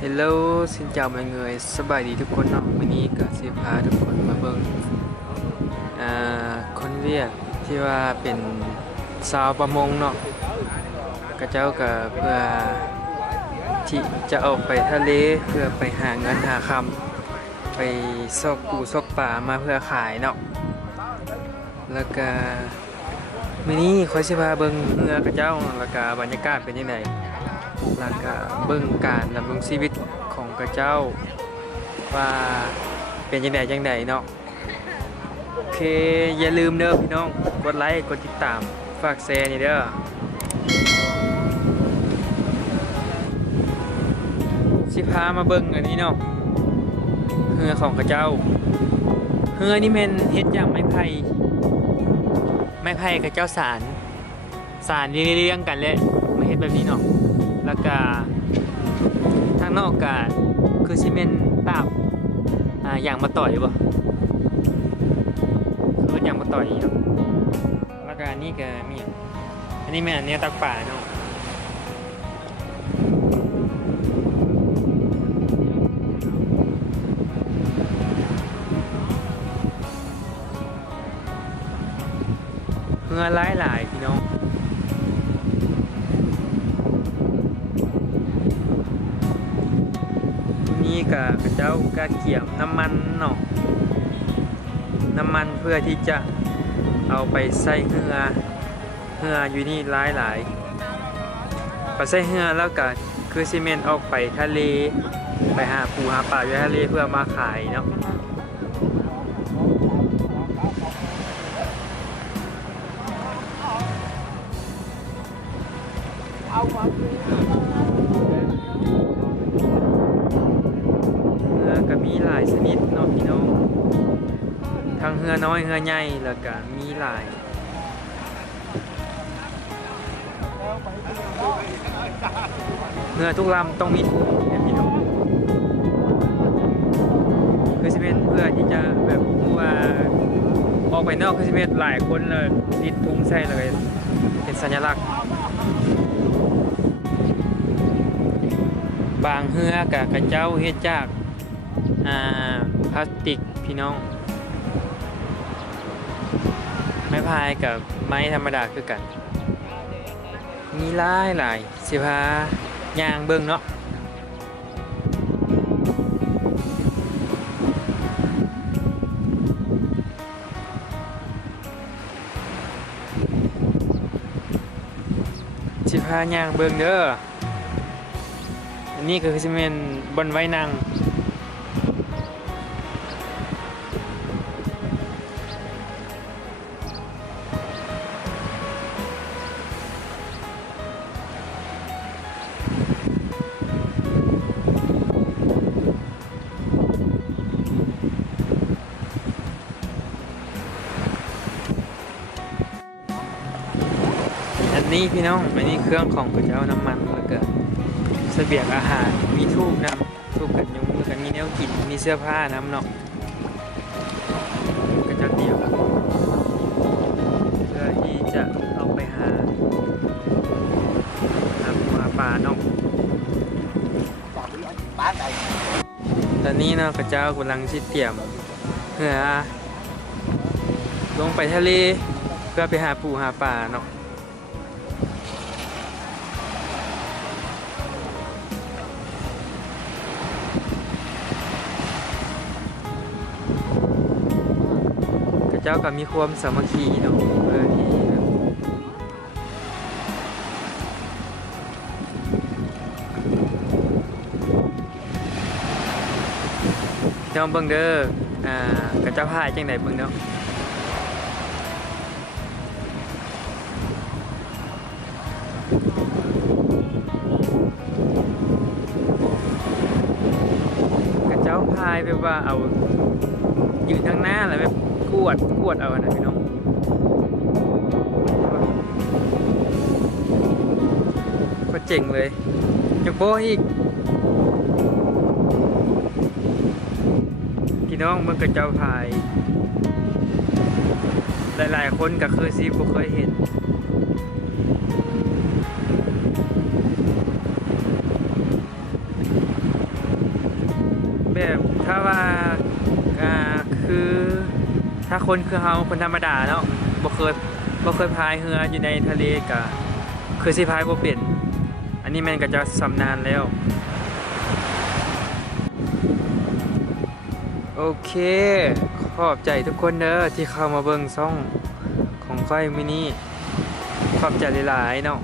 Hello, xin chào mọi người,สบายดีทุกคนเนาะวันนี้ก็สิพาทุกคนมาเบิ่งคนเวียดที่ว่าเป็นชาวประมงเนาะก็เจ้าก็เพื่อที่จะออกไปทะเลเพื่อไปหาเงินหาคำไปซอกปูซอกป่ามาเพื่อขายเนาะแล้วก็มื้อนี้ขอสิพาเบิ่งเรือกระเจ้าแล้วก็บรรยากาศเป็นจังไดแล้วก็เบิ่งการดำรงชีวิตของกระเจ้าว่าเป็นจังไดเนาะโอเคอย่าลืมเด้อพี่น้องกดไลค์กดติดตามฝากแชร์นี่เด้อสิพามาเบิ่งอันนี้เนาะเรือของกระเจ้าเรือนี่แม่นเฮ็ดจากไม้ไผ่กระเจ้าสารเรียงกันเลยมาเฮ็ดแบบนี้เนาะแล้วก็ทางนอกก็คือซีเมนต์ตาบอย่างมาต่อยบ่คืออย่างมาต่อยเนาะแล้วก็นี่ก็มีอันนี้แม่นเนี่ยตักป่าเนาะเรือหลายพี่น้องนี่ก็เจ้าก็เกี่ยมน้ำมันเนาะน้ำมันเพื่อที่จะเอาไปใส่เรืออยู่นี่หลายพอใส่เรือแล้วก็คือซีเมนต์ออกไปทะเลไปหาปูหาปลาอยู่ทะเลเพื่อมาขายเนาะก็มีหลายชนิดเนาะพี่น้องทั้งเรือน้อยเรือใหญ่แล้วก็มีหลายเรือทุกลำต้องมีถุงพี่น้องคือสิเป็นเพื่อที่จะแบบว่าออกไปนอกคือสิเป็นหลายคนเลยติดถุงใส่เลยเป็นสัญลักษณ์บางเรือกับกระเจ้าเฮ็ดจากพลาสติกพี่น้องไม้พายกับไม้ธรรมดาคือกันมีหลายสิพายางเบิ่งเนาะสิพายางเบิ่งเด้ออันนี้คือสิเป็นบนไว้นั่งอันนี้พี่น้องอันนี้เครื่องของกระเจ้าน้ำมันแล้วก็เสบียงอาหารมีทูบน้ำทูบกันยุงแล้วก็มีแนวกินมีเสื้อผ้าน้ำเนาะกระเจ้าเดี่ยวเพื่อที่จะเอาไปหาปลาเนาะตอนนี้เนาะกระเจ้ากำลังที่เตรียมเพื่อลงไปทะเลเพื่อไปหาปูหาปลาเนาะ จ้าก็มีความสามัคคีเนาะที่น้องเบิ่งเด้อกระเจ้าพายจังไดเบิ่งเนาะกระเจ้าพายแบบว่าเอายืนทางหน้าแล้วแบบกวดเอานะพี่น้องก็เจ๋งเลยจะโป้อีกพี่น้องมันกระเจ้าพายหลายๆคนก็คือสิบ่เคยเห็นแบบถ้าว่าคือถ้าคนคือเฮาคนธรรมดาเนาะบ่เคยพายเรืออยู่ในทะเลก็คือสิพายบ่เป็นอันนี้แม่นก็จะสำนานแล้วโอเคขอบใจทุกคนเด้อที่เข้ามาเบิ่งช่องของค่อยมื้อนี้ขอบใจหลายๆเนาะ